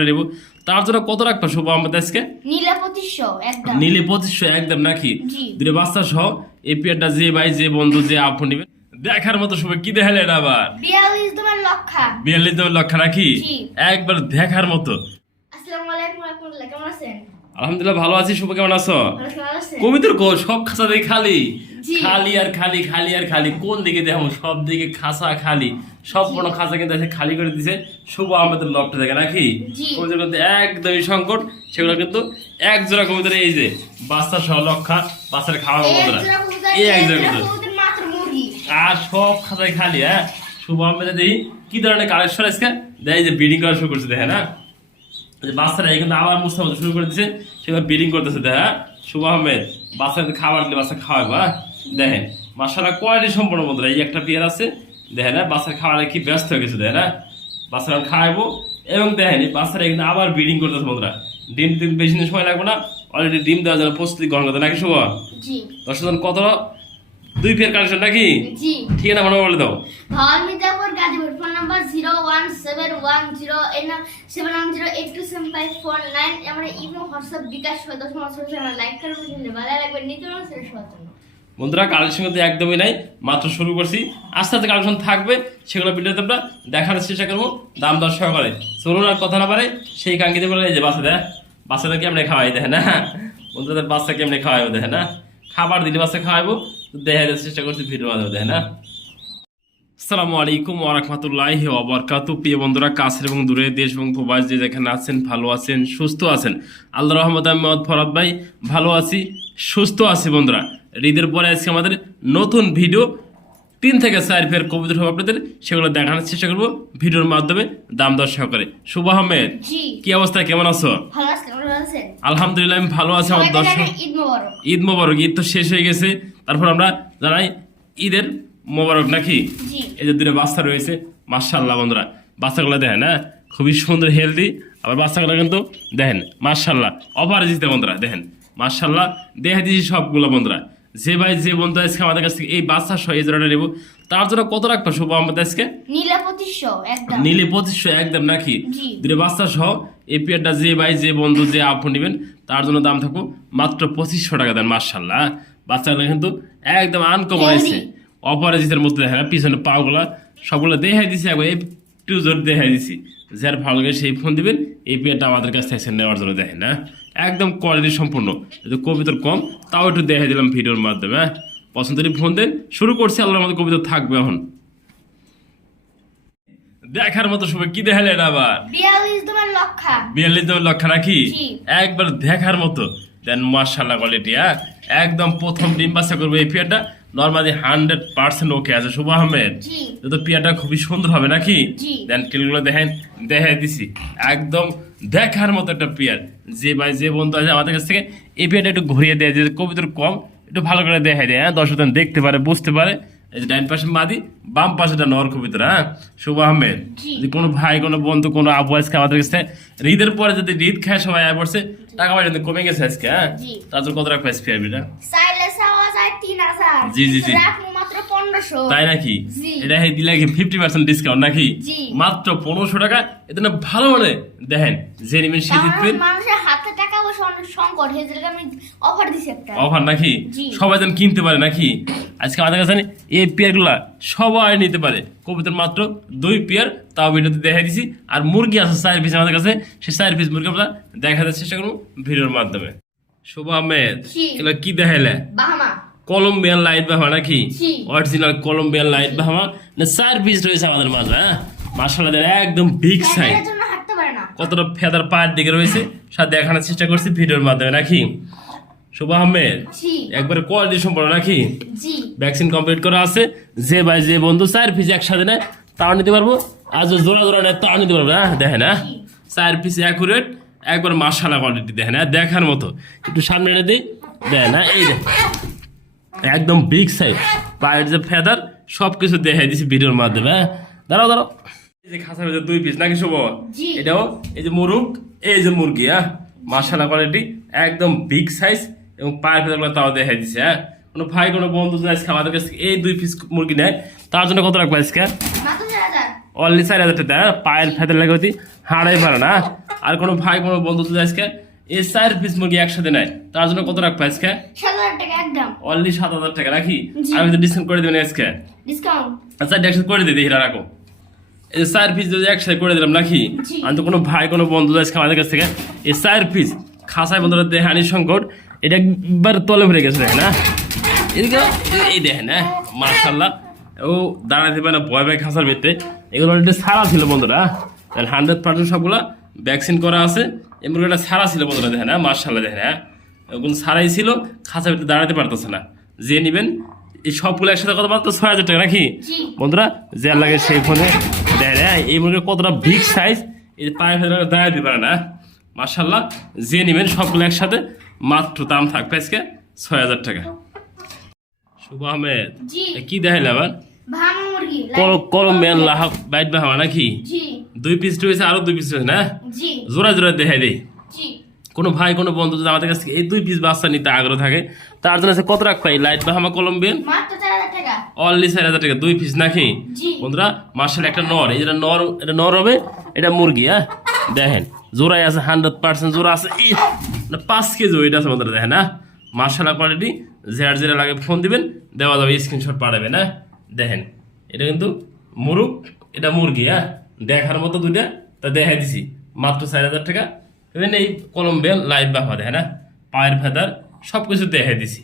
নেব তার জন্য কত রাখবা শুভ আমাদের আজকে নীলে 2500 একদম নীলে 2500 একদম নাকি জি দুটো বাচ্চা সহ এই পেয়ারটা যে ভাই যে বন্ধু যে আপু নেবে দেখার মতো শুভ কি দেখালে এটা আবার 42 তোমার লক্ষা 42 তোমার লক্ষ্য নাকি জি একবার দেখার মতো। আসসালামু আলাইকুম রাহমাতুল্লাহ কেমন আছেন? আলহামদুলিল্লাহ ভালো আছি। শুভ কেমন আছো? ভালো আছেন? কবিতার গো সব খাঁচা দিয়ে খালি জি। খালি আর খালি খালি আর খালি কোন দিকে দেখো সব দিকে খাঁচা খালি সব জি। কোনো খাঁচা কিন্তু এসে খালি করে দিছে। শুভ আমাদের লকটা দেখে নাকি জি। কবিতার কিন্তু একদমই সংকট সেগুলো কিন্তু এক জোড়া কবিতার এই যে বাচ্চা সহ লক্ষা বাচ্চার খাওয়া কবিতা এই এক জোড়া কবিতা মাত্র মুরগি আর সব খাঁচায় খালি। হ্যাঁ শুভ আমাদের দেখি কি ধরনের কালেকশন আজকে দেয় যে বিডিং করা শুরু করছে দেখে না বাচ্চারা কিন্তু আবার মুস্তাফা শুরু করে দিচ্ছে সেগুলো বিডিং করতেছে দেখা শুভ আহমেদ বাচ্চাদের খাবার দিলে বাচ্চা খাওয়াবো। হ্যাঁ দেখেন মাশাআল্লাহ কোয়ালিটি সম্পূর্ণ বন্ধুরা এই একটা পেয়ার আছে দেখেন না বাচ্চার খাওয়ারে কি ব্যস্ত হয়ে গেছে দেখেন না বাচ্চারা খাওয়াবো এবং দেখেন এই বাচ্চারা কিন্তু আবার ব্রিডিং করতেছে বন্ধুরা ডিম দিন বেশি দিন সময় লাগবে না অলরেডি ডিম দেওয়ার জন্য প্রস্তুতি গ্রহণ করতে নাকি শুভ জি দর্শক কত দুই পেয়ার কালেকশন নাকি জি ঠিক আছে মনে বলে দাও ভাওয়াল মির্জাপুর গাজীপুর ফোন নাম্বার 0171081082754 আমরা ইমো হোয়াটসঅ্যাপ বিকাশ সদস্য আমরা লাইক করবেন ভালো লাগবে নিতে পারেন সেটা সবার জন্য বন্ধুরা কালেকশন কিন্তু একদমই নাই মাত্র শুরু করছি আস্তে আস্তে কালেকশন থাকবে সেগুলো ভিডিওতে আমরা দেখানোর চেষ্টা করবো দাম দর সহকারে চলুন আর কথা না পারে সেই কাঙ্ক্ষিত বলে এই যে বাচ্চাদের বাচ্চাদের কেমনে খাওয়াই দেখে না বন্ধুদের বাচ্চা কেমনে খাওয়াইবো দেখে না খাবার দিলে বাচ্চা খাওয়াইবো দেখা যাওয়ার চেষ্টা করছি ভিডিও মাধ্যমে দেখে না। আসসালামু আলাইকুম ওয়া রাহমাতুল্লাহি ওয়া বারাকাতুহু। প্রিয় বন্ধুরা কাছের এবং দূরে দেশ এবং প্রবাস যে যেখানে আছেন ভালো আছেন সুস্থ আছেন আল্লাহর রহমতে আমি মোহাম্মদ ফরাদ ভাই ভালো আছি সুস্থ আছি। বন্ধুরা ঈদের পরে আজকে আমাদের নতুন ভিডিও 3 থেকে 4 পেয়ার কবুতর হবে আপনাদের সেগুলো দেখানোর চেষ্টা করবো ভিডিওর মাধ্যমে দাম দর সহকারে। শুভ আহমেদ জি কি অবস্থা কেমন আছো? ভালো আছেন ভালো আছেন আলহামদুলিল্লাহ আমি ভালো আছি। আমার দর্শক ঈদ মোবারক ঈদ মোবারক ঈদ তো শেষ হয়ে গেছে তারপর আমরা জানাই ঈদের মোবারক নাকি জি এই যে দুটো বাচ্চা রয়েছে মাশাআল্লাহ বন্ধুরা বাচ্চাগুলো দেখেন হ্যাঁ খুবই সুন্দর হেলদি আবার বাচ্চাগুলো কিন্তু দেখেন মাশাআল্লাহ অপরাজিত বন্ধুরা দেখেন মাশাআল্লাহ দেখা দিয়েছি সবগুলো বন্ধুরা যে ভাই যে বন্ধু আজকে আমাদের কাছ থেকে এই বাচ্চা সহ এই জোড়াটা নেবো তার জন্য কত রাখবা শুভ আমাদের আজকে নীলে 2500 একদম নীলে 2500 একদম নাকি জি দুটো বাচ্চা সহ এই পেয়ারটা যে ভাই যে বন্ধু যে আপু নেবেন তার জন্য দাম থাকবো মাত্র 2500 টাকা দেন মাশাআল্লাহ বাচ্চাগুলো কিন্তু একদম আনকমন হয়েছে অপরাজিতের মধ্যে দেখেন পিছনে পাগুলা সবগুলো দেখাই দিছি একবার একটু জোর দেখাই দিছি যার ভালো লাগে সেই ফোন দিবেন এই পেয়ারটা আমাদের কাছ থেকে নেওয়ার জন্য দেখেন না একদম কোয়ালিটি সম্পূর্ণ যদি কবিতার কম তাও একটু দেখাই দিলাম ভিডিওর মাধ্যমে। হ্যাঁ পছন্দের ফোন দেন শুরু করছি আল্লাহর মতো কবিতা থাকবে এখন দেখার মতো সময় কি দেখালে এটা আবার 42 তোমার লক্ষা 42 তোমার লক্ষ্য নাকি জি একবার দেখার মতো দেন মাশাআল্লাহ কোয়ালিটি। হ্যাঁ একদম প্রথম ডিম বাচ্চা করবে এই পেয়ারটা নরমালি 100% ওকে আছে শুভ আহমেদ জি তো পেয়ারটা খুবই সুন্দর হবে নাকি জি দেন কিলগুলো দেখেন দেখাই দিছি একদম দেখার মতো একটা পেয়ার যে ভাই যে বন্ধু আছে আমাদের কাছ থেকে এই পেয়ারটা একটু ঘুরিয়ে দেয় যে কবিতার কম একটু ভালো করে দেখাই দেয়। হ্যাঁ দর্শক দেখতে পারে বুঝতে পারে এই যে ডাইন পাশে মাদি বাম পাশেটা নর কবিতা। হ্যাঁ শুভ আহমেদ জি যদি কোনো ভাই কোনো বন্ধু কোনো আবু আজকে আমাদের কাছে ঈদের পরে যদি ঈদ খায় সবাই আয় পড়ছে টাকা পয়সা যদি কমে গেছে আজকে। হ্যাঁ জি তার জন্য কত রাখবে পেয়ারটা সাইলে সাওয়া যায় 3000 জি জি জি রাখমু মাত্র 1500 তাই নাকি জি এটা দিলে কি 50% ডিসকাউন্ট নাকি জি মাত্র 1500 টাকা এটা না ভালো মানে দেখেন যে নিবেন সে জিতবে মানুষের হাতে টাকা পয়সা অনেক সংকট হয়েছে আমি অফার দিছি একটা অফার নাকি জি। সবাই যেন কিনতে পারে নাকি আজকে আমাদের কাছে এই পেয়ারগুলা সবাই নিতে পারে কবিতার মাত্র 2 পেয়ার তাও ভিডিওতে দেখাই দিছি আর মুরগি আছে 4 পিস আমাদের কাছে সেই 4 পিস মুরগি আমরা দেখাতে চেষ্টা করবো ভিডিওর মাধ্যমে। শুভ আহমেদ জি। এগুলো কি দেখাইলে বাহামা কলম্বিয়ান লাইট বাহামা নাকি জি। অরিজিনাল কলম্বিয়ান লাইট বাহামা না 4 পিস রয়েছে আমাদের মাঝে। হ্যাঁ মাশাআল্লাহ একদম বিগ সাইজ ক্যামেরার জন্য হাঁটতে পারে না কতটা ফেদার পায়ের দিকে রয়েছে সাথে দেখানোর চেষ্টা করছি ভিডিওর মাধ্যমে নাকি শুভ আহমেদ জি একবারে কোয়ালিটি সম্পন্ন নাকি জি ভ্যাকসিন কমপ্লিট করা আছে যে ভাই যে বন্ধু 4 পিস একসাথে নেয় তাও নিতে পারবো আর যে জোড়া জোড়া নেয় তাও নিতে পারবো। হ্যাঁ দেখেন হ্যাঁ 4 পিস অ্যাকুরেট একবার মাশাআল্লাহ কোয়ালিটি দেখেন হ্যাঁ দেখার মতো একটু সামনে এনে দিই দেখেন হ্যাঁ এই একদম বিগ সাইজ পায়ের যে ফেদার সব কিছু দেখাই দিছি ভিডিওর মাধ্যমে। হ্যাঁ দাঁড়াও দাঁড়াও এই যে খাঁচার মধ্যে 2 পিস নাকি শুভ জি এটাও এই যে মুরগ এই যে মুরগি। হ্যাঁ মাশাআল্লাহ কোয়ালিটি একদম বিগ সাইজ এবং পায়ের ফেদারগুলো তাও দেখাই দিছে। হ্যাঁ কোনো ভাই কোনো বন্ধু যদি আজকে আমাদের কাছে এই 2 পিস মুরগি নেয় তার জন্য কত রাখবো আজকে মাত্র 4000 অনলি 4,000 টাকা। পায়ের ফেদার লাগে হতি হারাই পারে না। আর কোনো ভাই কোনো বন্ধু যদি আজকে এই 4 পিস মুরগি একসাথে নেয় তার জন্য কত রাখবো আজকে? 7,000 টাকা একদম। অনলি 7,000 টাকা রাখি। জি। আমি তো ডিসকাউন্ট করে দেবেন আজকে। ডিসকাউন্ট। আচ্ছা একসাথে করে দিই হিরা রাখো। এই 4 পিস যদি একসাথে করে দিলাম নাকি? জি। আমি তো কোনো ভাই কোনো বন্ধু আজকে আমাদের কাছ থেকে এই 4 পিস খাসায় বন্ধুরা দেখে হানি সংকট এটা একবার তলে ভরে গেছে দেখেন না। এদিকে এই দেখেন হ্যাঁ মাশাআল্লাহ ও দাঁড়াতে পারে না ভয় ভয় খাসার ভিতরে। এগুলো অলরেডি সারা ছিল বন্ধুরা। 100% সবগুলা ভ্যাকসিন করা আছে। এই মুরগিটা সারা ছিল বন্ধুরা দেখেন হ্যাঁ মাশাআল্লাহ দেখেন হ্যাঁ ওগুলো সারাই ছিল খাসার ভিতরে দাঁড়াতে পারতেছে না। যে নেবেন এই সবগুলো একসাথে কত মাত্র 6,000 টাকা নাকি জি। বন্ধুরা? যে লাগে সেই ফোনে দেয় হ্যাঁ এই মুরগির কতটা বিগ সাইজ এই পায়ে ফেলে দাঁড়াতে পারে না মাশাআল্লাহ। যে নেবেন সবগুলো একসাথে মাত্র দাম থাকবে আজকে 6,000 টাকা। শুভ আহমেদ জি। এ কি দেখাইলে আবার? ভাঙা মুরগি। কলম্বিয়ান লাহা বাইট বাহামা নাকি? জি। 2 পিস রয়েছে আরো 2 পিস রয়েছে না? জি। জোড়া জোড়া দেখাই দেই। জি। কোনো ভাই কোনো বন্ধু যদি আমাদের কাছ থেকে এই 2 পিস বাচ্চা নিতে আগ্রহ থাকে তার জন্য কত রাখবো এই লাইট বাহামা কলম্বিয়ান? মাত্র 4,000 টাকা। অনলি 4,000 টাকা 2 পিস নাকি জি। বন্ধুরা? মার্শাল একটা নর এই যেটা নর এটা নর হবে এটা মুরগি হ্যাঁ দেখেন জোড়াই আছে 100% জোড়া আছে 5 কেজি ওইটা আছে বন্ধুরা দেখেন হ্যাঁ মার্শাল্লাহ কোয়ালিটি। যেটা যেটা লাগে ফোন দিবেন দেওয়া যাবে স্ক্রিনশট পাঠাবেন হ্যাঁ। দেখেন এটা কিন্তু মুরগ এটা মুরগি হ্যাঁ দেখার মতো দুইটা তা দেখাই দিছি মাত্র 4,000 টাকা। এই কলম্বিয়ান লাইভ বাহা দেখেন হ্যাঁ পায়ের ফেদার সব কিছু দেখাই দিছি।